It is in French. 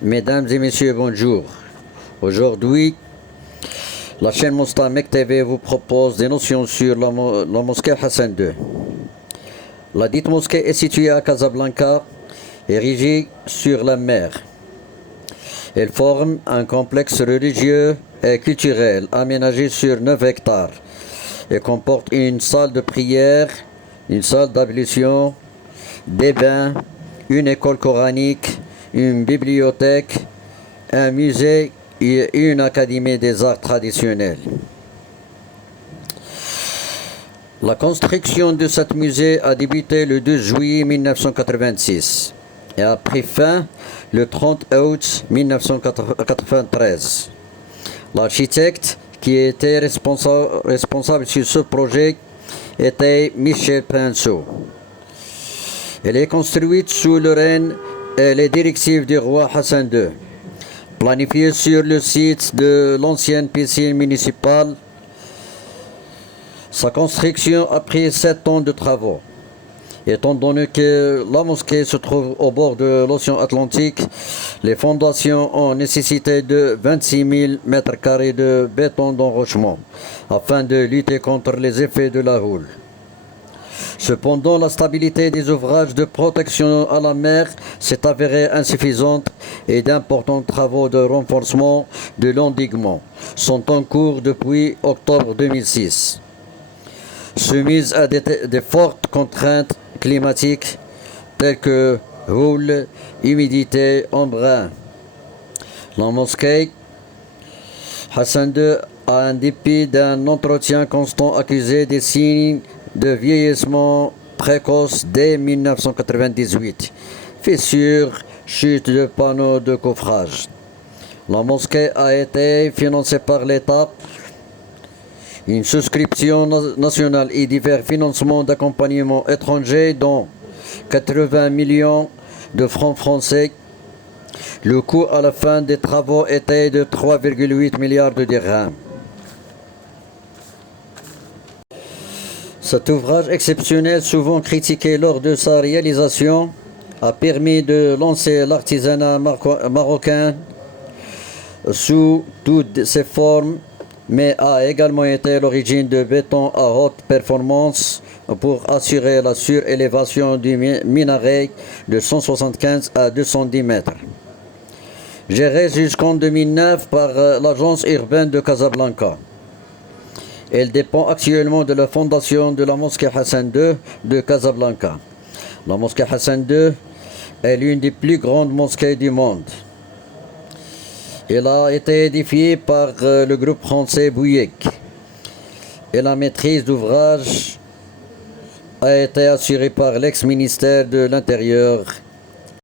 Mesdames et messieurs, bonjour. Aujourd'hui, la chaîne Mostamec TV vous propose des notions sur la mosquée Hassan II. La dite mosquée est située à Casablanca, érigée sur la mer. Elle forme un complexe religieux et culturel aménagé sur 9 hectares et comporte une salle de prière, une salle d'ablution, des bains, une école coranique, une bibliothèque, un musée et une académie des arts traditionnels. La construction de cet musée a débuté le 12 juillet 1986 et a pris fin le 30 août 1993. L'architecte qui était responsable sur ce projet était Michel Pinceau. Elle est construite sous le règne et les directives du roi Hassan II, planifiée sur le site de l'ancienne piscine municipale. Sa construction a pris 7 ans de travaux. Étant donné que la mosquée se trouve au bord de l'océan Atlantique, les fondations ont nécessité de 26 000 mètres carrés de béton d'enrochement afin de lutter contre les effets de la houle. Cependant, la stabilité des ouvrages de protection à la mer s'est avérée insuffisante et d'importants travaux de renforcement de l'endiguement sont en cours depuis octobre 2006. Soumise à des fortes contraintes climatiques telles que houle, humidité, embrun. La mosquée Hassan II a, en dépit d'un entretien constant, accusé des signes de vieillissement précoce dès 1998. Fissures, chute de panneaux de coffrage. La mosquée a été financée par l'État, une souscription nationale et divers financements d'accompagnement étrangers, dont 80 millions de francs français. Le coût à la fin des travaux était de 3,8 milliards de dirhams. Cet ouvrage exceptionnel, souvent critiqué lors de sa réalisation, a permis de lancer l'artisanat marocain sous toutes ses formes, mais a également été l'origine de béton à haute performance pour assurer la surélévation du minaret de 175 à 210 mètres. Gérée jusqu'en 2009 par l'agence urbaine de Casablanca. Elle dépend actuellement de la fondation de la mosquée Hassan II de Casablanca. La mosquée Hassan II est l'une des plus grandes mosquées du monde. Elle a été édifiée par le groupe français Bouygues et la maîtrise d'ouvrage a été assurée par l'ex-ministère de l'Intérieur